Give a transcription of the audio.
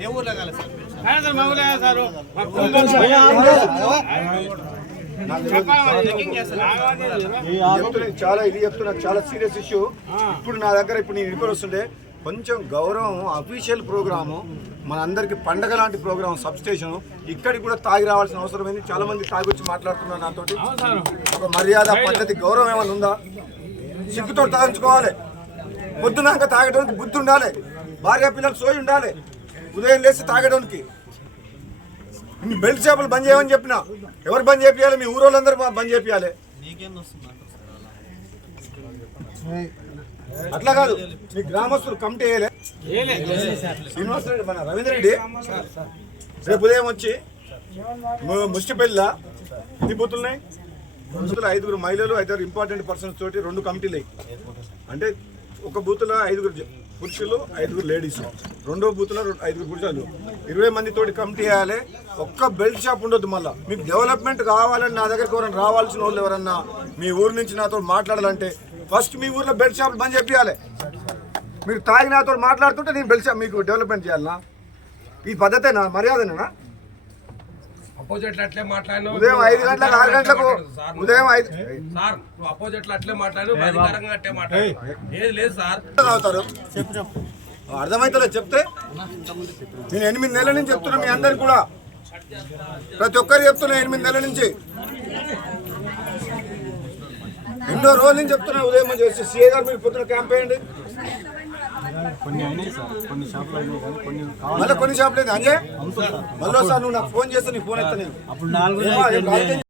ఏ ఊర్లో కాలేదు sir? Sir. చాలా ఇది చెప్తున్నా చాలా సీరియస్ ఇష్యూ. ఇప్పుడు నా దగ్గర ఇప్పుడు నేను ఇంటికి వస్తుంటే కొంచెం గౌరవం అఫీషియల్ ప్రోగ్రాము మన అందరికి పండగ లాంటి ప్రోగ్రామ్ సబ్ స్టేషన్ ఇక్కడికి కూడా తాగి రావాల్సిన అవసరం ఏంది చాలా మంది తాగి వచ్చి మాట్లాడుతున్నారు నాతోటి. ఒక మర్యాద పద్ధతి గౌరవం ఏమైనా ఉందా? సిగ్గుతో తాగించుకోవాలి. పొద్దునాక తాగడానికి బుద్ధి ఉండాలి. భార్య పిల్లలు సోయి ఉండాలి. ఉదయం లేచి తాగడానికి బెల్ట్ చేపలు బంద్ చేయమని చెప్పిన. ఎవరు బంద్ చేపియాలి మీ ఊరోళ్ళందరూ బంద్ చేపియాలి నీకేం వస్తుంది అంటారు సార్ అలా అట్లా కాదు. మీ గ్రామస్తులు కమిటీ వేయలే. శ్రీనివాస్ రెడ్డి మన రవీంద్ర రెడ్డి రేపు ఉదయం వచ్చి ముష్టిపెళ్ళ ఎన్ని బూతులున్నాయి బూతులు ఐదుగురు మహిళలు ఐదారు ఇంపార్టెంట్ పర్సన్స్ తోటి రెండు కమిటీలు. అంటే ఒక బూత్లో ఐదుగురు పురుషులు ఐదుగురు లేడీస్. రెండో బూత్లో ఐదుగురు పురుషులు. ఇరవై మంది తోటి కమిటీ వేయాలి ఒక్క బెల్ట్ షాప్ ఉండొద్దు మళ్ళా. మీకు డెవలప్మెంట్ కావాలని నా దగ్గరికి ఎవరైనా రావాల్సిన వాళ్ళు ఎవరన్నా మీ ఊరు నుంచి నాతో మాట్లాడాలంటే ఫస్ట్ మీ ఊర్లో బెల్ట్ షాప్ బంద్ చెప్పాలి మీరు తాగి నాతో మాట్లాడుతుంటే నేను బెల్ట్ షాప్ మీకు డెవలప్మెంట్ చేయాలనా? ఈ పద్ధతేనా? మర్యాదనేనా? ఉదయం ఐదు గంటలకు ఆరు గంటలకు ఉదయం ఐదు సార్ నువ్వు అపోజిట్ అట్లే మాట్లాడు అధికారంగా అట్లే మాట్లాడు ఏది లేదు సార్ అవుతారు అర్థమైతే చెప్తే? నేను ఎనిమిది నెలల నుంచి చెప్తున్నా మీ అందరికి కూడా. ప్రతి ఒక్కరు చెప్తున్నా ఎనిమిది నెలల నుంచి. ఎన్నో రోజుల నుంచి చెప్తున్నా ఉదయం చేసి సీఏ గారు మీరు పొద్దున క్యాంప్ వేయండి. కొన్ని షాపులు మళ్ళీ కొన్ని షాపులు అంజయ్? కావాలి మళ్ళీ సార్ నువ్వు నాకు ఫోన్ చేస్తే నీ ఫోన్ ఎత్తా నేను.